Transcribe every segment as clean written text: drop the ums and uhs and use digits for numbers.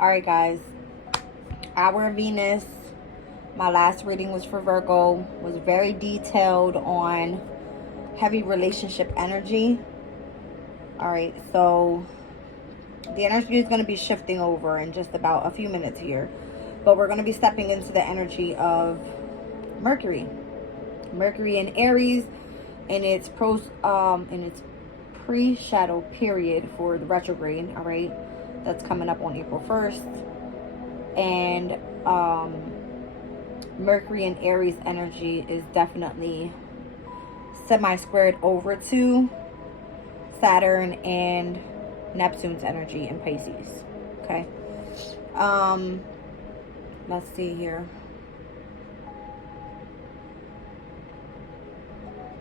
All right, guys. Our Venus, my last reading was for Virgo, was very detailed on heavy relationship energy. All right, so the energy is going to be shifting over in just about a few minutes here. But we're going to be stepping into the energy of Mercury. Mercury in Aries in its pre-shadow period for the retrograde, all right? That's coming up on April 1st. And Mercury in Aries energy is definitely semi-squared over to Saturn and Neptune's energy in Pisces. Okay. Let's see here.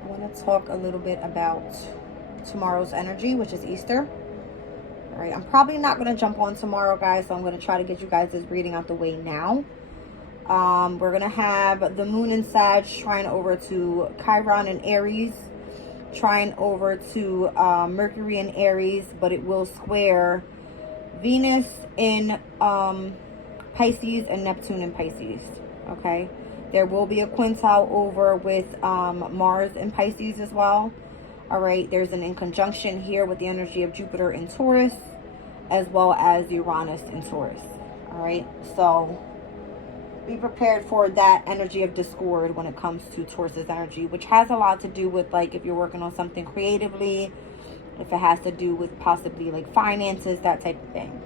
I want to talk a little bit about tomorrow's energy, which is Easter. All right, I'm probably not going to jump on tomorrow, guys, so I'm going to try to get you guys this reading out the way now. We're going to have the moon in Sag trine over to Chiron in Aries, trine over to Mercury in Aries, but it will square Venus in Pisces and Neptune in Pisces. Okay, there will be a quintile over with Mars in Pisces as well. All right, there's an in conjunction here with the energy of Jupiter in Taurus, as well as Uranus in Taurus. All right, so be prepared for that energy of discord when it comes to Taurus's energy, which has a lot to do with, like, if you're working on something creatively, if it has to do with possibly like finances, that type of thing.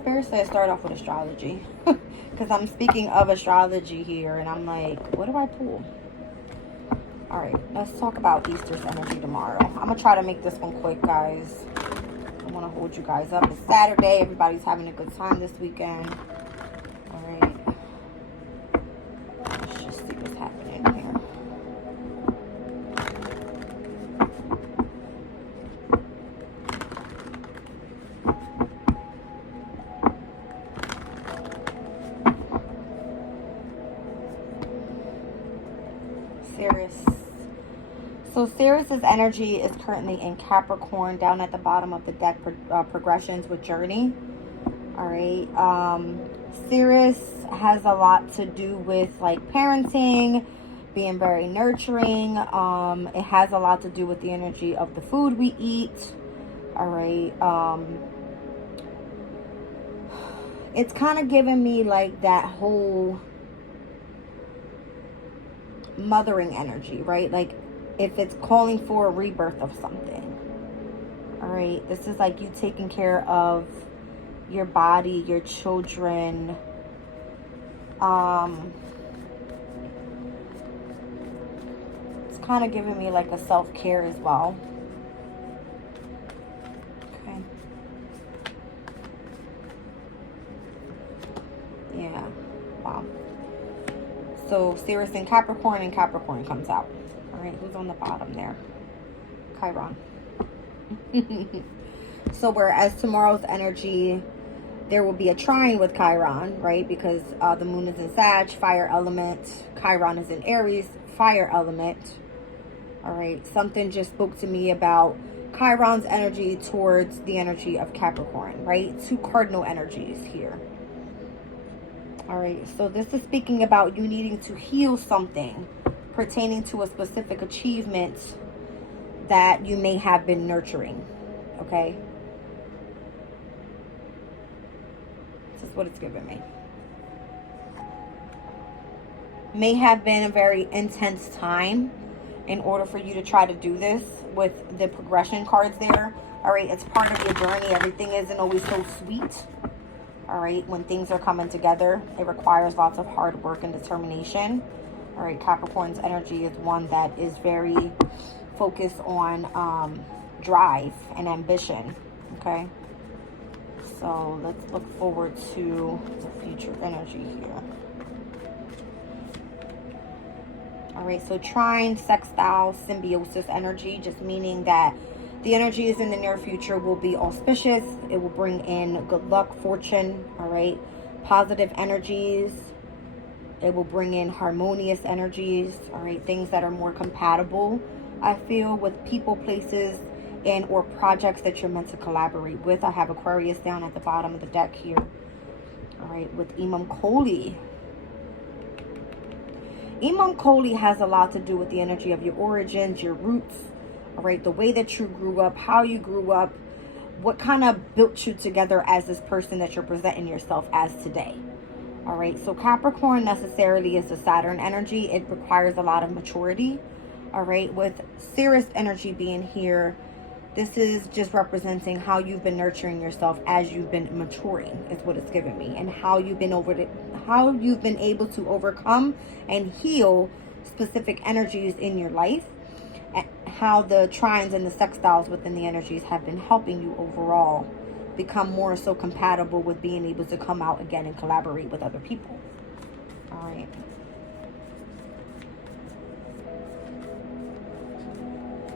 Spirit says start off with astrology because I'm speaking of astrology here, and I'm like, what do I pull? All right, let's talk about Easter's energy tomorrow. I'm gonna try to make this one quick, guys. I want to hold you guys up. It's Saturday. Everybody's having a good time this weekend. All right, let's just see what's happening here. So Sirius's energy is currently in Capricorn, down at the bottom of the deck, progressions with Journey. All right. Sirius has a lot to do with like parenting, being very nurturing. It has a lot to do with the energy of the food we eat. All right. It's kind of giving me like that whole mothering energy, right? Like, if it's calling for a rebirth of something. All right, this is like you taking care of your body, your children. It's kind of giving me like a self-care as well. Okay. Yeah. Wow. So Sirius in Capricorn, and Capricorn comes out. All right, who's on the bottom there? Chiron. So whereas tomorrow's energy, there will be a trine with Chiron, right? Because the moon is in Sag, fire element. Chiron is in Aries, fire element. All right, something just spoke to me about Chiron's energy towards the energy of Capricorn, right? Two cardinal energies here. All right, so this is speaking about you needing to heal something pertaining to a specific achievement that you may have been nurturing. Okay, this is what it's giving me. May have been a very intense time in order for you to try to do this with the progression cards there. All right, it's part of your journey. Everything isn't always so sweet. All right, when things are coming together, it requires lots of hard work and determination. All right, Capricorn's energy is one that is very focused on drive and ambition. Okay, so let's look forward to the future energy here. All right, so trine, sextile, symbiosis energy, just meaning that the energies in the near future will be auspicious. It will bring in good luck, fortune, all right? Positive energies. It will bring in harmonious energies, all right, things that are more compatible, I feel, with people, places, and or projects that you're meant to collaborate with. I have Aquarius down at the bottom of the deck here, all right, with Imam Koli. Imam Koli has a lot to do with the energy of your origins, your roots, all right, the way that you grew up, how you grew up, what kind of built you together as this person that you're presenting yourself as today. All right, so Capricorn necessarily is the Saturn energy. It requires a lot of maturity. All right, with Sirius energy being here, this is just representing how you've been nurturing yourself as you've been maturing, is what it's giving me, and how you've been able to overcome and heal specific energies in your life, and how the trines and the sextiles within the energies have been helping you overall become more so compatible with being able to come out again and collaborate with other people. All right.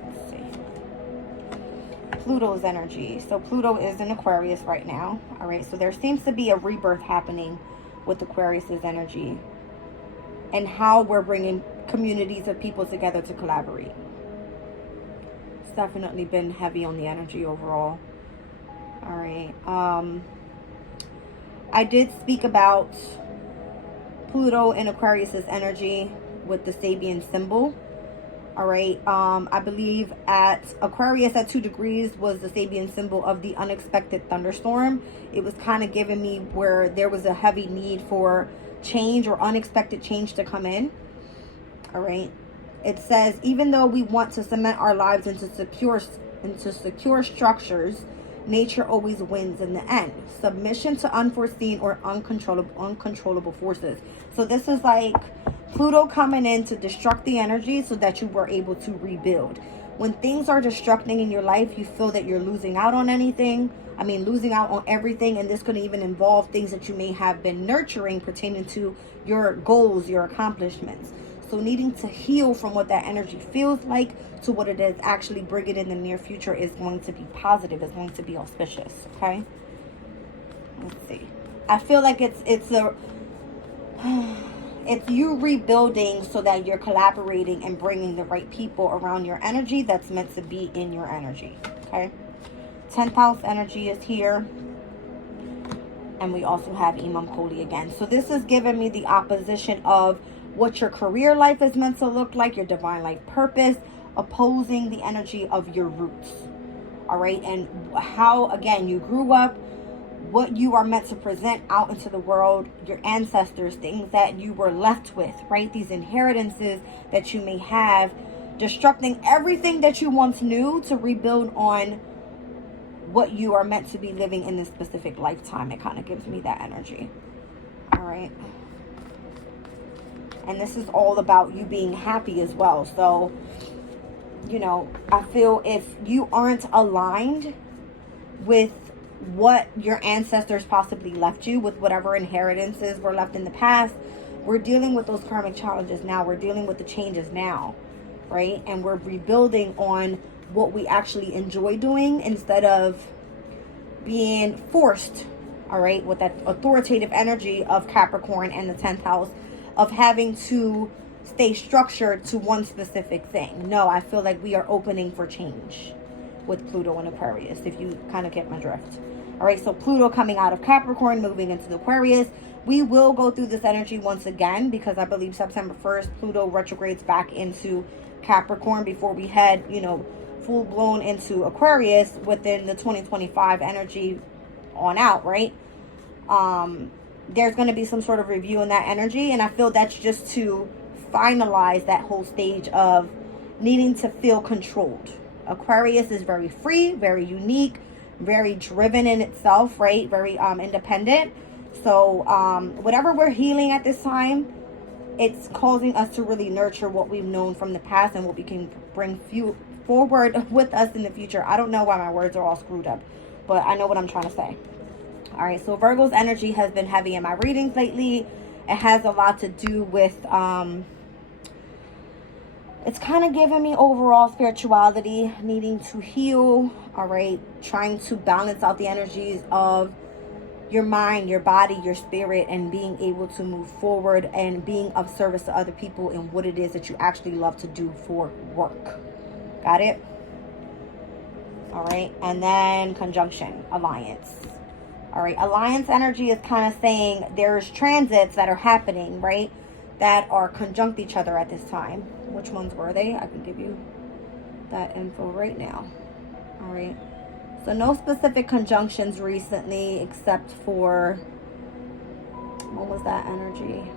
Let's see. Pluto's energy. So Pluto is in Aquarius right now. All right. So there seems to be a rebirth happening with Aquarius's energy and how we're bringing communities of people together to collaborate. It's definitely been heavy on the energy overall. All right. I did speak about Pluto and Aquarius's energy with the Sabian symbol. All right. I believe at Aquarius at 2 degrees was the Sabian symbol of the unexpected thunderstorm. It was kind of giving me where there was a heavy need for change or unexpected change to come in. All right. It says, even though we want to cement our lives into secure structures, nature always wins in the end. Submission to unforeseen or uncontrollable forces. So this is like Pluto coming in to destruct the energy so that you were able to rebuild. When things are destructing in your life, you feel that you're losing out on anything. I mean, losing out on everything. And this could even involve things that you may have been nurturing pertaining to your goals, your accomplishments. So needing to heal from what that energy feels like to what it is actually bringing in the near future is going to be positive. It's going to be auspicious. Okay. Let's see. I feel like it's you rebuilding so that you're collaborating and bringing the right people around your energy that's meant to be in your energy. Okay. 10th house energy is here. And we also have Imam Koli again. So this is giving me the opposition of what your career life is meant to look like, your divine life purpose, opposing the energy of your roots. All right. And how, again, you grew up, what you are meant to present out into the world, your ancestors, things that you were left with, right? These inheritances that you may have, destructing everything that you once knew to rebuild on what you are meant to be living in this specific lifetime. It kind of gives me that energy. All right. And this is all about you being happy as well. So, you know, I feel if you aren't aligned with what your ancestors possibly left you, with whatever inheritances were left in the past, we're dealing with those karmic challenges now. We're dealing with the changes now, right? And we're rebuilding on what we actually enjoy doing instead of being forced, all right, with that authoritative energy of Capricorn and the 10th house of having to stay structured to one specific thing. No, I feel like we are opening for change with Pluto and Aquarius, if you kind of get my drift. All right, so Pluto coming out of Capricorn, moving into the Aquarius. We will go through this energy once again because I believe September 1st, Pluto retrogrades back into Capricorn before we head, you know, full blown into Aquarius within the 2025 energy on out, right? There's going to be some sort of review in that energy, and I feel that's just to finalize that whole stage of needing to feel controlled. Aquarius is very free, very unique, very driven in itself, right? Very independent. So whatever we're healing at this time, it's causing us to really nurture what we've known from the past and what we can bring forward with us in the future. I don't know why my words are all screwed up, but I know what I'm trying to say. All right, so Virgo's energy has been heavy in my readings lately. It has a lot to do with, it's kind of giving me overall spirituality, needing to heal, all right, trying to balance out the energies of your mind, your body, your spirit, and being able to move forward and being of service to other people in what it is that you actually love to do for work. Got it? All right. And then conjunction, alliance. All right. Alliance energy is kind of saying there's transits that are happening, right, that are conjunct each other at this time. Which ones were they? I can give you that info right now. All right. So no specific conjunctions recently, except for, what was that energy?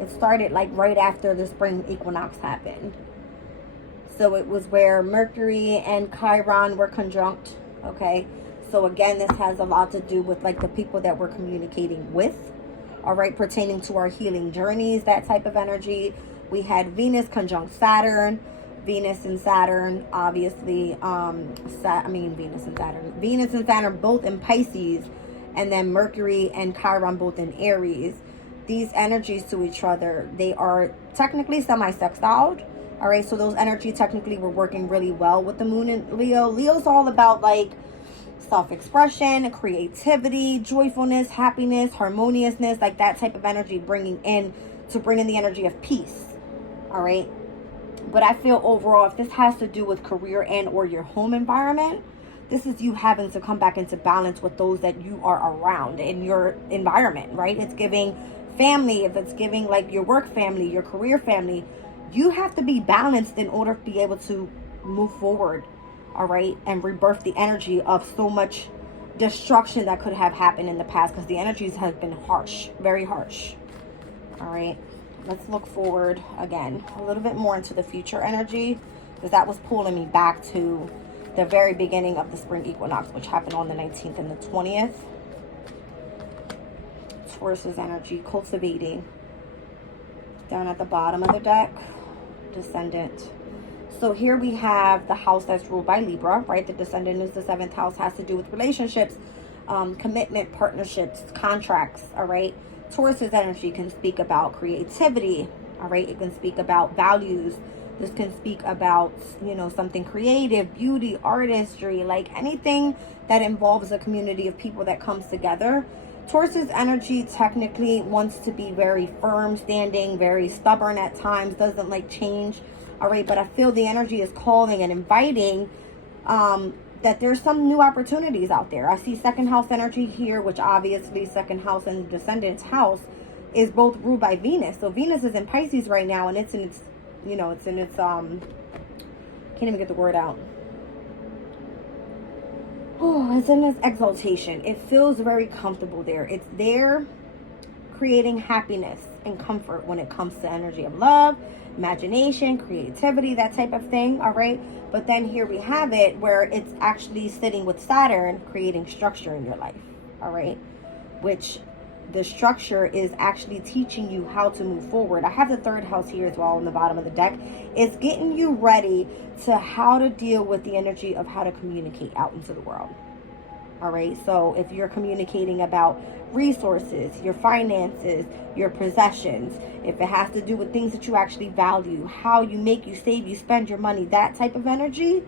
It started like right after the spring equinox happened. So it was where Mercury and Chiron were conjunct, okay? So again, this has a lot to do with like the people that we're communicating with, all right, pertaining to our healing journeys, that type of energy. We had Venus conjunct Saturn, Venus and Saturn, obviously, Venus and Saturn both in Pisces, and then Mercury and Chiron both in Aries. These energies to each other, they are technically semi-sextiled. All right, so those energies technically were working really well with the moon in Leo. Leo's all about like self-expression, creativity, joyfulness, happiness, harmoniousness, like that type of energy, bringing in the energy of peace. All right, but I feel overall, if this has to do with career and or your home environment, this is you having to come back into balance with those that you are around in your environment, right? It's giving family, if it's giving like your work family, your career family, you have to be balanced in order to be able to move forward, all right, and rebirth the energy of so much destruction that could have happened in the past, because the energies have been harsh, very harsh. All right, let's look forward again a little bit more into the future energy, because that was pulling me back to the very beginning of the spring equinox, which happened on the 19th and the 20th. Taurus's energy, cultivating. Down at the bottom of the deck, descendant. So here we have the house that's ruled by Libra, right? The descendant is the 7th house, has to do with relationships, commitment, partnerships, contracts, all right? Taurus's energy can speak about creativity, all right? It can speak about values. This can speak about, you know, something creative, beauty, artistry, like anything that involves a community of people that comes together. Taurus's energy technically wants to be very firm standing, very stubborn at times, doesn't like change, all right? But I feel the energy is calling and inviting that there's some new opportunities out there. I see second house energy here, which obviously second house and descendant's house is both ruled by Venus. So Venus is in Pisces right now, and it's in its, you know, it's in its, can't even get the word out. Oh, it's in its exaltation. It feels very comfortable there. It's there creating happiness and comfort when it comes to energy of love, imagination, creativity, that type of thing, all right? But then here we have it where it's actually sitting with Saturn, creating structure in your life, all right? Which the structure is actually teaching you how to move forward. I have the 3rd house here as well on the bottom of the deck. It's getting you ready to how to deal with the energy of how to communicate out into the world. All right, so if you're communicating about resources, your finances, your possessions, if it has to do with things that you actually value, how you make, you save, you spend your money, that type of energy.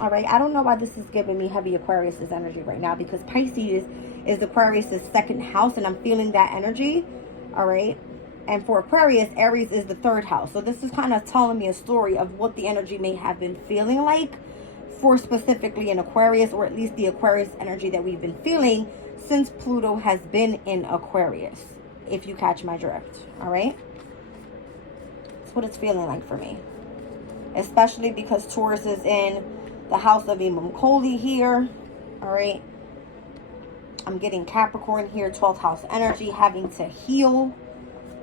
All right, I don't know why this is giving me heavy Aquarius's energy right now, because Pisces is Aquarius's 2nd house, and I'm feeling that energy. All right, and for Aquarius, Aries is the 3rd house. So this is kind of telling me a story of what the energy may have been feeling like for specifically in Aquarius, or at least the Aquarius energy that we've been feeling since Pluto has been in Aquarius, if you catch my drift. All right, that's what it's feeling like for me, especially because Taurus is in the house of Imam Koli here. All right, I'm getting Capricorn here, 12th house energy, having to heal.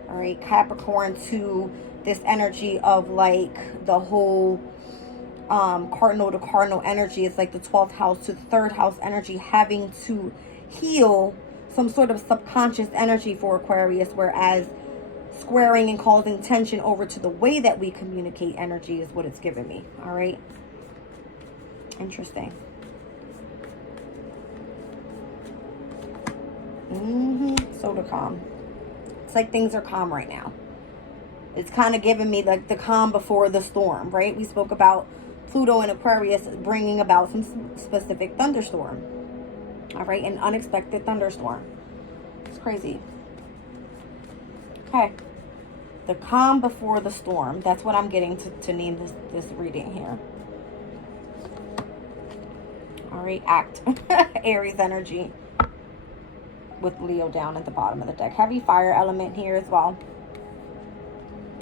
All right, Capricorn to this energy of like the whole cardinal to cardinal energy. It's like the 12th house to the 3rd house energy, having to heal some sort of subconscious energy for Aquarius, whereas squaring and causing tension over to the way that we communicate energy is what it's giving me. All right, interesting. Solar calm. It's like things are calm right now. It's kind of giving me like the calm before the storm, right? We spoke about Pluto and Aquarius bringing about some specific thunderstorm. All right, an unexpected thunderstorm. It's crazy. Okay. The calm before the storm. That's what I'm getting to name this reading here. All right, act. Aries energy. With Leo down at the bottom of the deck. Heavy fire element here as well.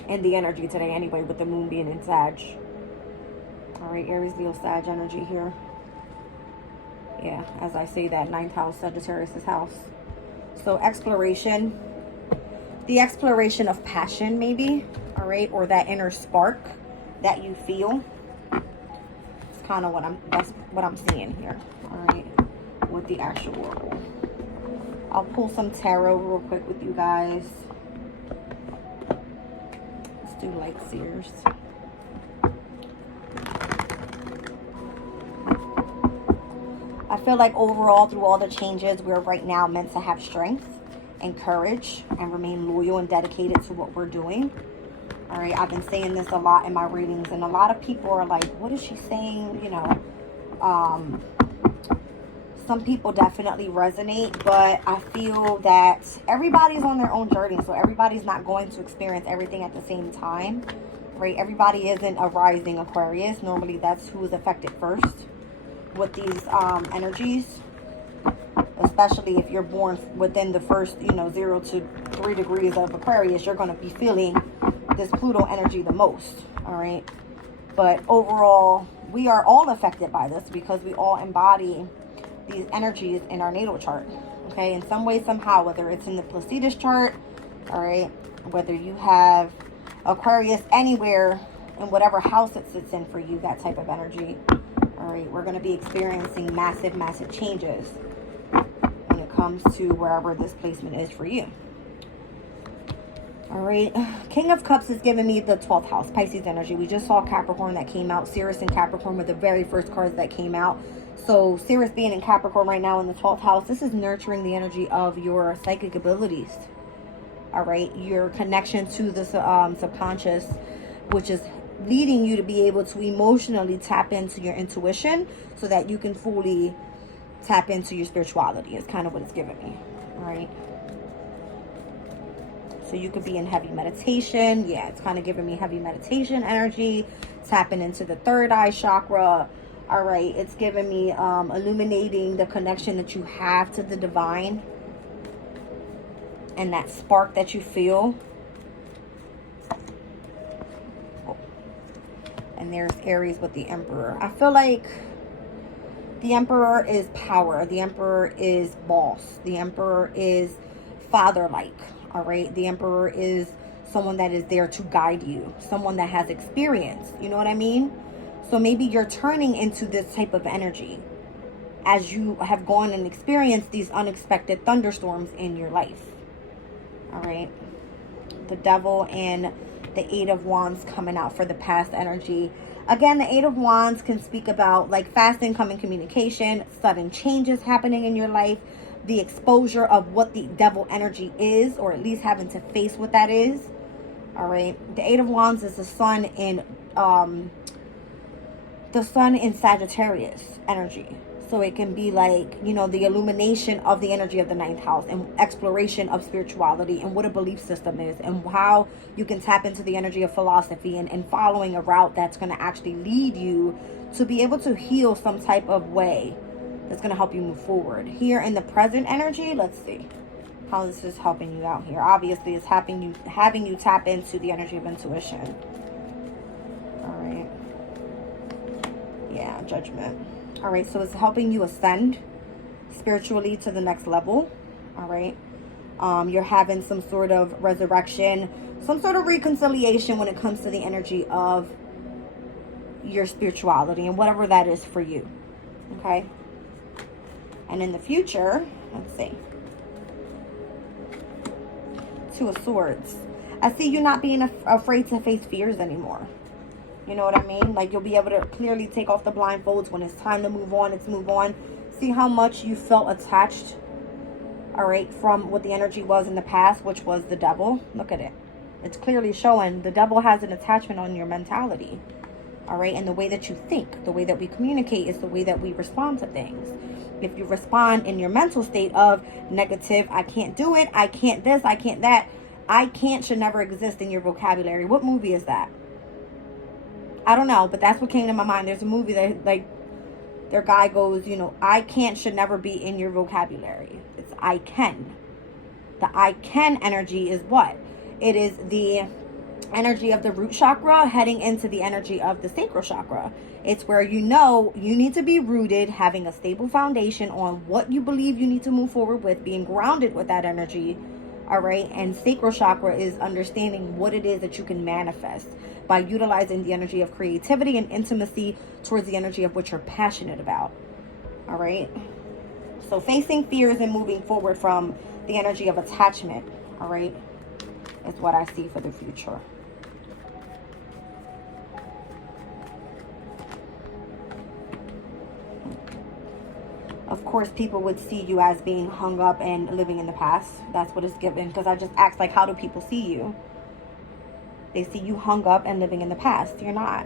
And the energy today anyway, with the moon being in Sag. All right, Aries, Leo, Sag energy here. Yeah, as I say that, 9th house, Sagittarius' house. So exploration. The exploration of passion, maybe. All right, or that inner spark that you feel. It's kind of that's what I'm seeing here. All right, with the actual oracle. I'll pull some tarot real quick with you guys. Let's do light seers. I feel like overall, through all the changes, we're right now meant to have strength and courage and remain loyal and dedicated to what we're doing. All right, I've been saying this a lot in my readings, and a lot of people are like, what is she saying? You know, some people definitely resonate, but I feel that everybody's on their own journey, so everybody's not going to experience everything at the same time, right? Everybody isn't a rising Aquarius. Normally that's who is affected first with these energies, especially if you're born within the first, 0 to 3 degrees of Aquarius. You're going to be feeling this Pluto energy the most. All right, but overall we are all affected by this because we all embody these energies in our natal chart. Okay, in some way, somehow, whether it's in the Placidus chart, all right, whether you have Aquarius anywhere in whatever house it sits in for you, that type of energy. All right, we're going to be experiencing massive changes when it comes to wherever this placement is for you. All right, King of Cups is giving me the 12th house, Pisces energy. We just saw Capricorn that came out. Sirius and Capricorn were the very first cards that came out. So Sirius being in Capricorn right now in the 12th house, this is nurturing the energy of your psychic abilities. All right, your connection to the subconscious, which is leading you to be able to emotionally tap into your intuition so that you can fully tap into your spirituality. Is kind of what it's giving me. All right. So you could be in heavy meditation. Yeah, it's kind of giving me heavy meditation energy, tapping into the third eye chakra. All right, it's giving me illuminating the connection that you have to the divine and that spark that you feel. And there's Aries with the Emperor. I feel like the Emperor is power. The Emperor is boss. The Emperor is father-like. All right, the Emperor is someone that is there to guide you, someone that has experience. You know what I mean? So maybe you're turning into this type of energy as you have gone and experienced these unexpected thunderstorms in your life. All right, the Devil and the 8 of Wands coming out for the past energy. Again, the 8 of Wands can speak about like fast incoming communication, sudden changes happening in your life, the exposure of what the devil energy is, or at least having to face what that is. All right, the 8 of Wands is the sun in Sagittarius energy. So it can be like, the illumination of the energy of the 9th house and exploration of spirituality and what a belief system is and how you can tap into the energy of philosophy and following a route that's going to actually lead you to be able to heal some type of way that's going to help you move forward. Here in the present energy, let's see how this is helping you out here. Obviously, it's having you tap into the energy of intuition. All right. Yeah, Judgment. All right, so it's helping you ascend spiritually to the next level. All right. You're having some sort of resurrection, some sort of reconciliation when it comes to the energy of your spirituality and whatever that is for you. Okay. And in the future, let's see. 2 of Swords. I see you not being afraid to face fears anymore. You know what I mean? Like, you'll be able to clearly take off the blindfolds when it's time to move on. It's move on. See how much you felt attached all right, from what the energy was in the past, which was the devil. Look at it. It's clearly showing the devil has an attachment on your mentality, all right? And the way that you think, the way that we communicate is the way that we respond to things. If you respond in your mental state of negative, I can't do it, I can't this, I can't that, I can't should never exist in your vocabulary. What movie is that? I don't know, but that's what came to my mind. There's a movie that, like, their guy goes, you know, I can't should never be in your vocabulary. It's I can. The I can energy is what? It is the energy of the root chakra heading into the energy of the sacral chakra. It's where you know you need to be rooted, having a stable foundation on what you believe you need to move forward with, being grounded with that energy. All right. And sacral chakra is understanding what it is that you can manifest by utilizing the energy of creativity and intimacy towards the energy of what you're passionate about. All right. So facing fears and moving forward from the energy of attachment, all right, is what I see for the future. Of course, people would see you as being hung up and living in the past. That's what it's given. Because I just asked, like, how do people see you? They see you hung up and living in the past. You're not.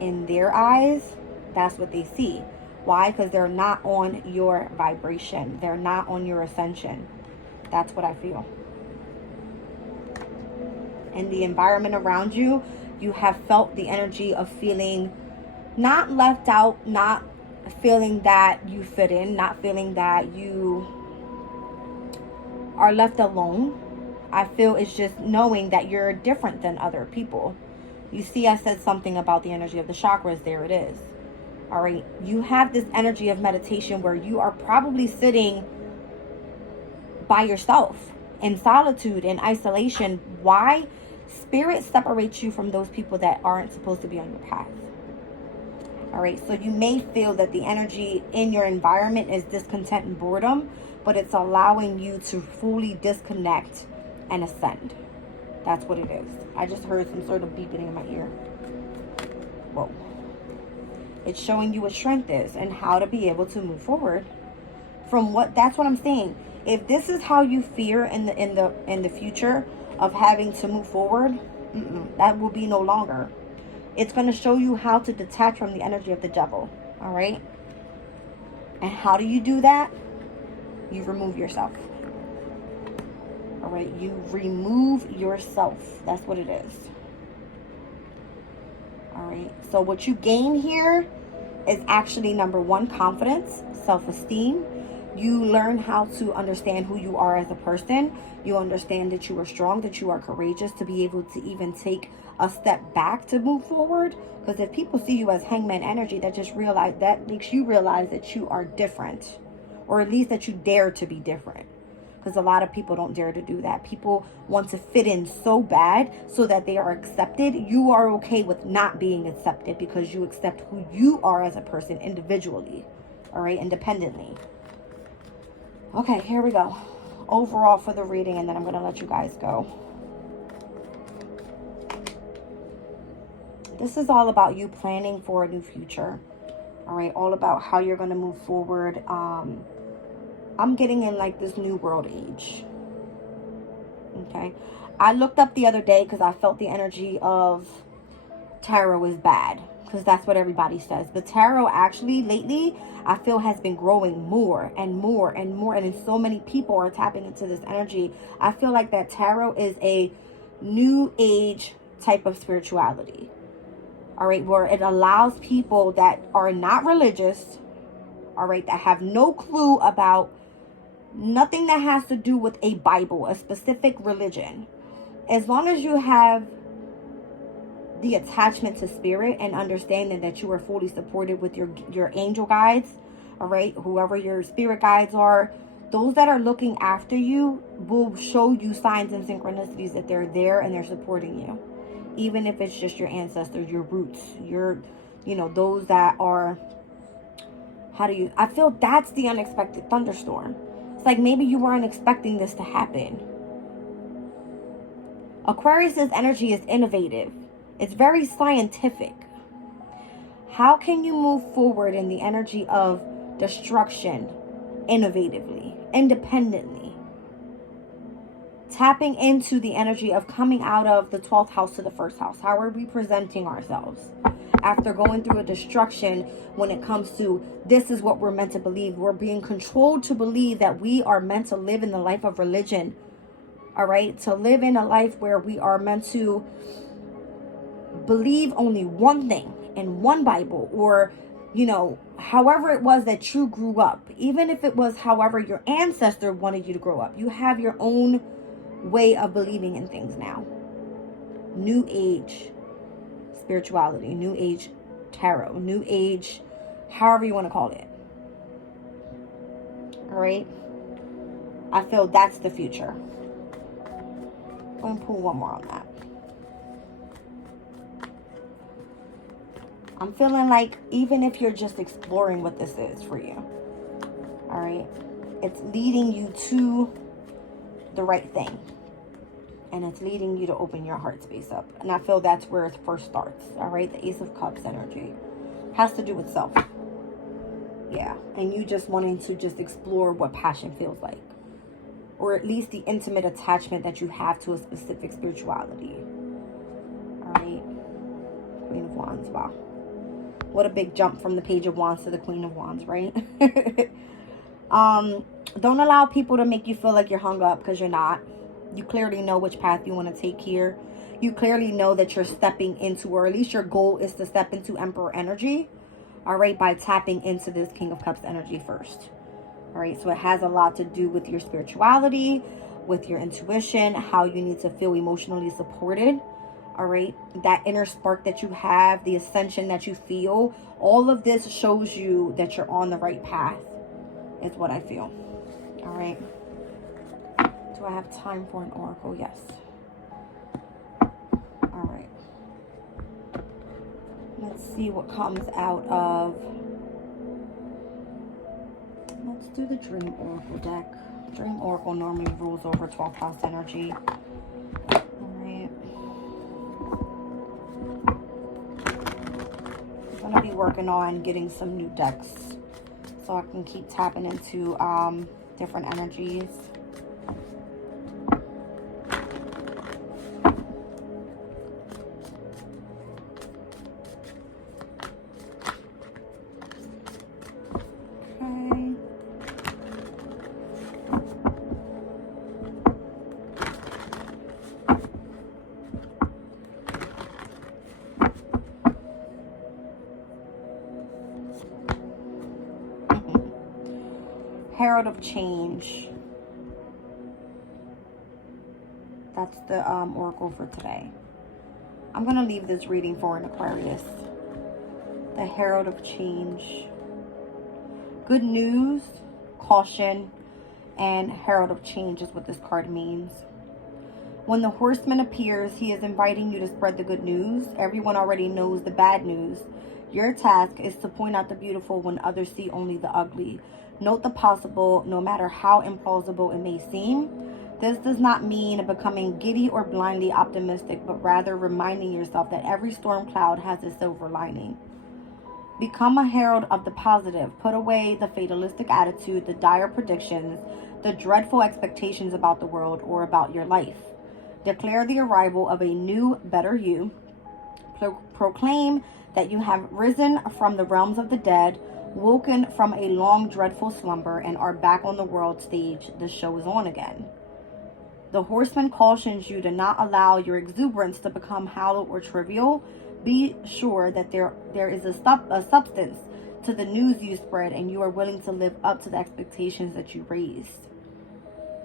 In their eyes, that's what they see. Why? Because they're not on your vibration. They're not on your ascension. That's what I feel. In the environment around you, you have felt the energy of feeling not left out, not feeling that you fit in, not feeling that you are left alone. I feel it's just knowing that you're different than other people. You see, I said something about the energy of the chakras. There it is. All right. You have this energy of meditation where you are probably sitting by yourself in solitude, in isolation. Why? Spirit separates you from those people that aren't supposed to be on your path. All right. So you may feel that the energy in your environment is discontent and boredom, but it's allowing you to fully disconnect and ascend. That's what it is. I just heard some sort of beeping in my ear. Whoa. It's showing you what strength is and how to be able to move forward from what, that's what I'm saying. If this is how you fear in the future of having to move forward, that will be no longer. It's going to show you how to detach from the energy of the devil. All right. And how do you do that? You remove yourself. All right. You remove yourself. That's what it is. All right. So what you gain here is actually, number one, confidence, self-esteem. You learn how to understand who you are as a person. You understand that you are strong, that you are courageous, to be able to even take a step back to move forward. Because if people see you as hangman energy, that makes you realize that you are different, or at least that you dare to be different. Because a lot of people don't dare to do that. People want to fit in so bad so that they are accepted. You are okay with not being accepted because you accept who you are as a person individually. All right, independently. Okay, here we go. Overall for the reading, and then I'm going to let you guys go. This is all about you planning for a new future. All right, all about how you're going to move forward. I'm getting in like this new world age. Okay. I looked up the other day because I felt the energy of tarot is bad. Because that's what everybody says. But tarot actually lately, I feel, has been growing more and more and more. And so many people are tapping into this energy. I feel like that tarot is a new age type of spirituality. All right. Where it allows people that are not religious, all right, that have no clue about nothing that has to do with a Bible, a specific religion. As long as you have the attachment to spirit and understanding that you are fully supported with your angel guides, all right, whoever your spirit guides are, those that are looking after you will show you signs and synchronicities that they're there and they're supporting you. Even if it's just your ancestors, your roots, those that are, I feel that's the unexpected thunderstorm. It's like maybe you weren't expecting this to happen. Aquarius's energy is innovative. It's very scientific. How can you move forward in the energy of destruction, innovatively, independently. Tapping into the energy of coming out of the 12th house to the 1st house. How are we presenting ourselves? After going through a destruction when it comes to this is what we're meant to believe. We're being controlled to believe that we are meant to live in the life of religion. All right? To live in a life where we are meant to believe only one thing in one Bible, or, you know, however it was that you grew up. Even if it was however your ancestor wanted you to grow up. You have your own way of believing in things now. New age spirituality, new age tarot, new age, however you want to call it. All right, I feel that's the future. I'm going to pull one more on that. I'm feeling like even if you're just exploring what this is for you, all right, it's leading you to the right thing. And it's leading you to open your heart space up. And I feel that's where it first starts. All right. The Ace of Cups energy has to do with self. Yeah. And you just wanting to just explore what passion feels like. Or at least the intimate attachment that you have to a specific spirituality. All right. Queen of Wands. Wow. What a big jump from the Page of Wands to the Queen of Wands, right? Don't allow people to make you feel like you're hung up, because you're not. You clearly know which path you want to take here. You clearly know that you're stepping into, or at least your goal is to step into Emperor energy. All right, by tapping into this King of Cups energy first. All right, so it has a lot to do with your spirituality, with your intuition, how you need to feel emotionally supported. All right, that inner spark that you have, the ascension that you feel, all of this shows you that you're on the right path, is what I feel. All right. Do I have time for an oracle? Yes. All right. Let's see what comes out of... Let's do the Dream Oracle deck. Dream Oracle normally rules over 12th house energy. All right. I'm going to be working on getting some new decks so I can keep tapping into different energies. Herald of Change. That's the oracle for today. I'm going to leave this reading for an Aquarius. The Herald of Change. Good news, caution, and Herald of Change is what this card means. When the Horseman appears, he is inviting you to spread the good news. Everyone already knows the bad news. Your task is to point out the beautiful when others see only the ugly. Note the possible, no matter how implausible it may seem. This does not mean becoming giddy or blindly optimistic, but rather reminding yourself that every storm cloud has a silver lining. Become a herald of the positive. Put away the fatalistic attitude, the dire predictions, the dreadful expectations about the world or about your life. Declare the arrival of a new, better you. Proclaim that you have risen from the realms of the dead, woken from a long, dreadful slumber, and are back on the world stage. The show is on again. The Horseman cautions you to not allow your exuberance to become hollow or trivial. Be sure that there is a substance to the news you spread, and you are willing to live up to the expectations that you raised.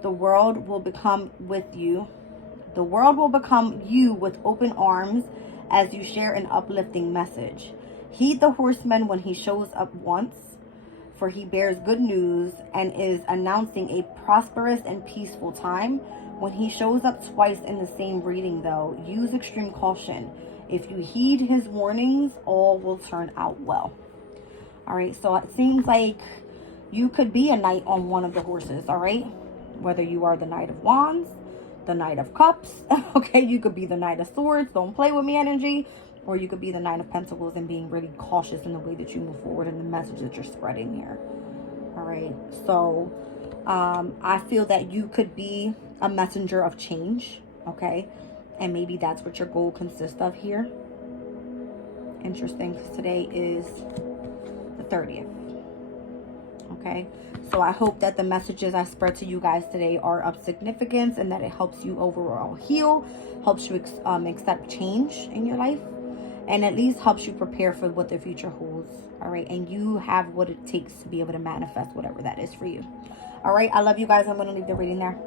The world will become you with open arms as you share an uplifting message. Heed the Horseman when he shows up once, for he bears good news and is announcing a prosperous and peaceful time. When he shows up twice in the same reading, though, use extreme caution. If you heed his warnings, all will turn out well. All right, so it seems like you could be a knight on one of the horses, all right? Whether you are the Knight of Wands, the Knight of Cups, okay? You could be the Knight of Swords, don't play with me energy. Or you could be the Nine of Pentacles and being really cautious in the way that you move forward and the message that you're spreading here. All right? So I feel that you could be a messenger of change, okay? And maybe that's what your goal consists of here. Interesting, because today is the 30th. Okay, so I hope that the messages I spread to you guys today are of significance, and that it helps you overall heal, helps you accept change in your life, and at least helps you prepare for what the future holds. All right, and you have what it takes to be able to manifest whatever that is for you. All right, I love you guys. I'm going to leave the reading there.